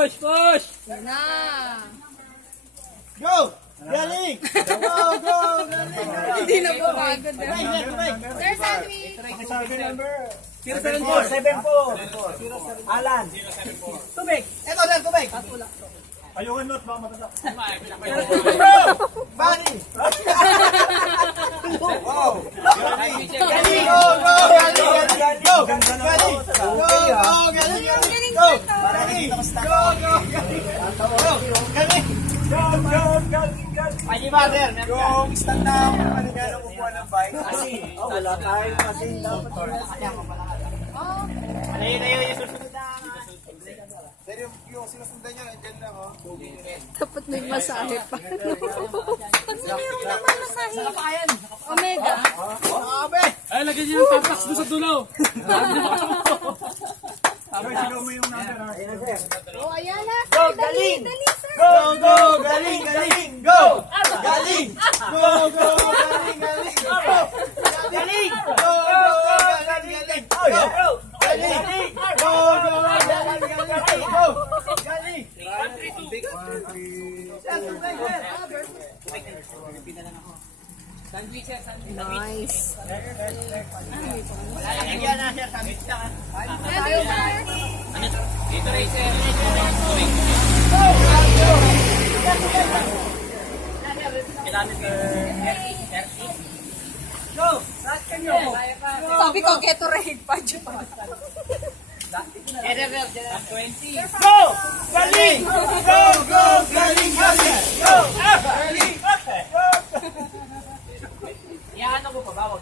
Push, push! Yan na. Go! Galing! Go, go! Galing! Hindi na po pagod. Sir, Sandy. number. 074. Alan. Tubig. Ito, sir, tubig. Ayungan not, baka matatak. Bani. Wow. Galing. Go, go. Galing, galing. Go. Galing. Go, go. Galing, galing. Go. Galing. Go, go. Go. Galing. Go, go. Galing, galing. Ay, ba, sir? Yung stand na manigano kukuha ng bike. Wala tayo kasi dapat. Ayun, yung susunod na. Sir, yung sinusundan niya, nandiyan lang, oh. Dapat may masahe pa. Pag mayroon naman masahe. Omega. Abe! Ay, lagyan niyo yung pampax doon sa dulo. Abe, sigaw mo yung number, ha? Oh, ayan na. Go, Dali, galing! dali, sir. Go, go! Galing, galing! Go! Galing! Go, go! Galing, galing! Go! Galing! Go, go! Galing, galing! Go! Galing! Go, go! Galing, galing! Go! Galing! 1, 2, 3. Nice. Lagyan na siya, sabit ka. Tayo, sir. Dito, Racer. Go! Lahat kayo! Sabi ko, Gatorade pa dyan. 20. Go! Galing! Go! Go! Galing! Galing! Go! Galing! Iyaano ko pa ba? Wag